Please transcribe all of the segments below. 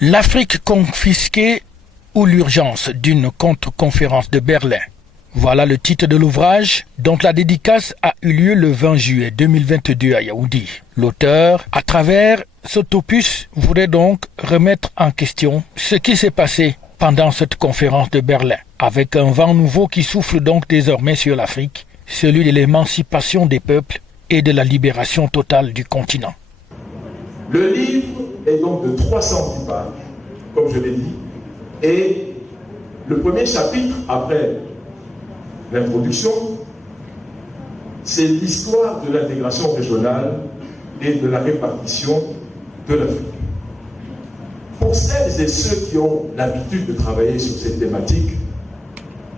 L'Afrique confisquée ou l'urgence d'une contre-conférence de Berlin. Voilà le titre de l'ouvrage dont la dédicace a eu lieu le 20 juillet 2022 à Yaoundé. L'auteur, à travers cet opus, voudrait donc remettre en question ce qui s'est passé pendant cette conférence de Berlin, avec un vent nouveau qui souffle donc désormais sur l'Afrique, celui de l'émancipation des peuples et de la libération totale du continent. Le livre est donc de 310 pages, comme je l'ai dit, et le premier chapitre, après l'introduction, c'est l'histoire de l'intégration régionale et de la répartition de l'Afrique. Pour celles et ceux qui ont l'habitude de travailler sur cette thématique,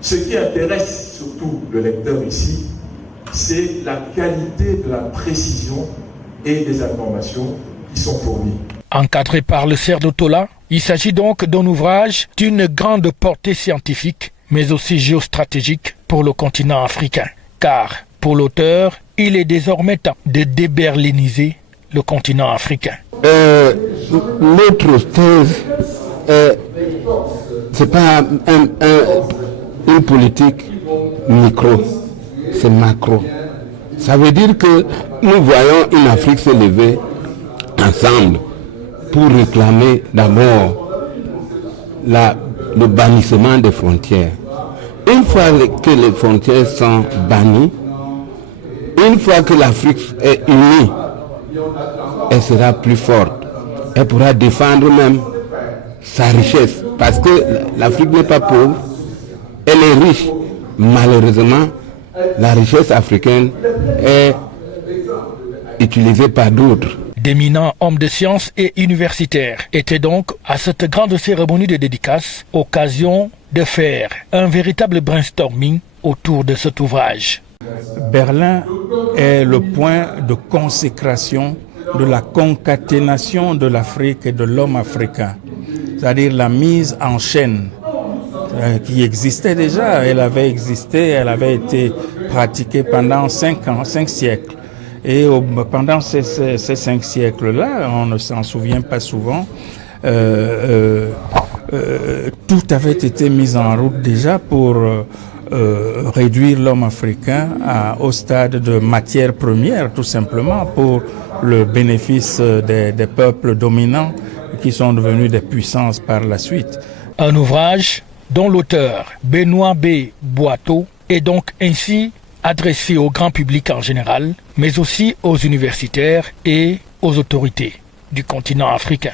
ce qui intéresse surtout le lecteur ici, c'est la qualité de la précision et des informations qui sont fournies. Encadré par le cerf d'Otola, il s'agit donc d'un ouvrage d'une grande portée scientifique, mais aussi géostratégique pour le continent africain. Car, pour l'auteur, il est désormais temps de déberliniser le continent africain. Notre thèse, c'est pas une politique micro, c'est macro. Ça veut dire que nous voyons une Afrique se lever ensemble pour réclamer d'abord le bannissement des frontières. Une fois que les frontières sont bannies, une fois que l'Afrique est unie, elle sera plus forte. Elle pourra défendre même sa richesse. Parce que l'Afrique n'est pas pauvre, elle est riche. Malheureusement, la richesse africaine est utilisée par d'autres. D'éminents hommes de sciences et universitaires étaient donc à cette grande cérémonie de dédicace, occasion de faire un véritable brainstorming autour de cet ouvrage. Berlin est le point de consécration de la concaténation de l'Afrique et de l'homme africain, c'est-à-dire la mise en chaîne qui existait déjà. Elle avait été pratiquée pendant 5 siècles. Et pendant ces 5 siècles-là, on ne s'en souvient pas souvent, tout avait été mis en route déjà pour réduire l'homme africain au stade de matière première, tout simplement, pour le bénéfice des peuples dominants qui sont devenus des puissances par la suite. Un ouvrage dont l'auteur, Benoît B. Boiteau, est donc ainsi adressé au grand public en général, mais aussi aux universitaires et aux autorités du continent africain.